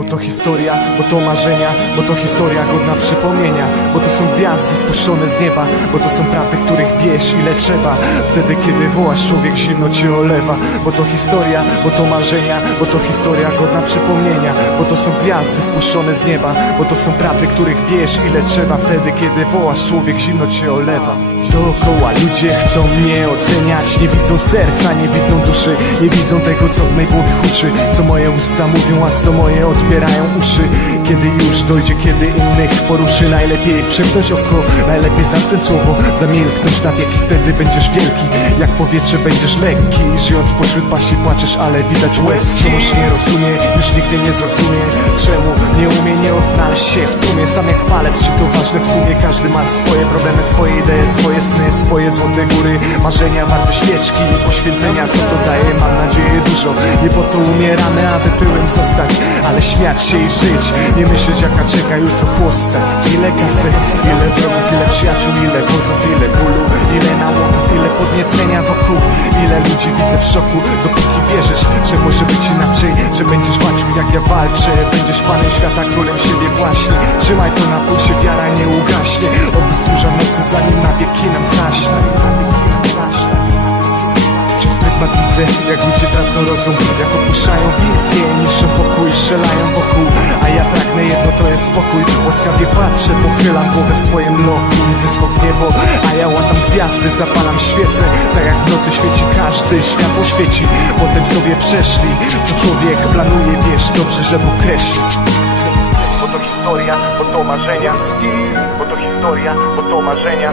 Bo to historia, bo to marzenia Bo to historia godna przypomnienia. Bo to są gwiazdy spuszczone z nieba Bo to są prawdy, których bierz ile trzeba. Wtedy kiedy wołasz człowiek zimno cię olewa. Bo to historia, bo to marzenia Bo to historia godna przypomnienia. Bo to są gwiazdy spuszczone z nieba Bo to są prawdy, których bierz ile trzeba. Wtedy kiedy wołasz człowiek zimno cię olewa. Dookoła ludzie chcą mnie oceniać. Nie widzą serca, nie widzą duszy Nie widzą tego co w mej głowie huczy. Co moje usta mówią, a co moje odbierają uszy. Kiedy już dojdzie, kiedy innych poruszy Najlepiej przymknąć oko, najlepiej zamknąć słowo Zamilknąć na wieki, wtedy będziesz wielki. Jak powietrze będziesz lekki. Żyjąc pośród baści płaczesz, ale widać łezki Ktoś nie rozumie, już nigdy nie zrozumie. Czemu nie umie nie odnaleźć się w tłumie? Sam jak palec, czy to ważne w sumie? Każdy ma swoje problemy, swoje idee, swoje sny Swoje złote góry, marzenia warte świeczki Poświęcenia, co to daje, mam nadzieję dużo. Nie po to umieramy, aby pyłem zostać Ale śmiać się i żyć, nie myśleć jaka czeka jutro chłosta. Ile kaset, ile wrogów, ile przyjaciół, ile wodzów, ile bólu Ile nałogów, ile podniecenia wokół. Ile ludzi widzę w szoku, dopóki wierzysz Że może być inaczej, że będziesz walczył jak ja walczę. Będziesz panem świata, królem siebie właśnie. Trzymaj to na pulsie, wiara widzę, jak ludzie tracą rozum Jak opuszczają wizję, niszczą pokój Strzelają wokół, a ja pragnę jedno to jest spokój. Łaskawie patrzę, pochylam głowę w swoim loku Wyschło w niebo, a ja łatam gwiazdy Zapalam świecę, tak jak w nocy świeci każdy Światło świeci, potem sobie przeszli Co człowiek planuje, wiesz dobrze, że Bóg kreśli. Bo to historia, bo to marzenia. Bo to historia, bo to marzenia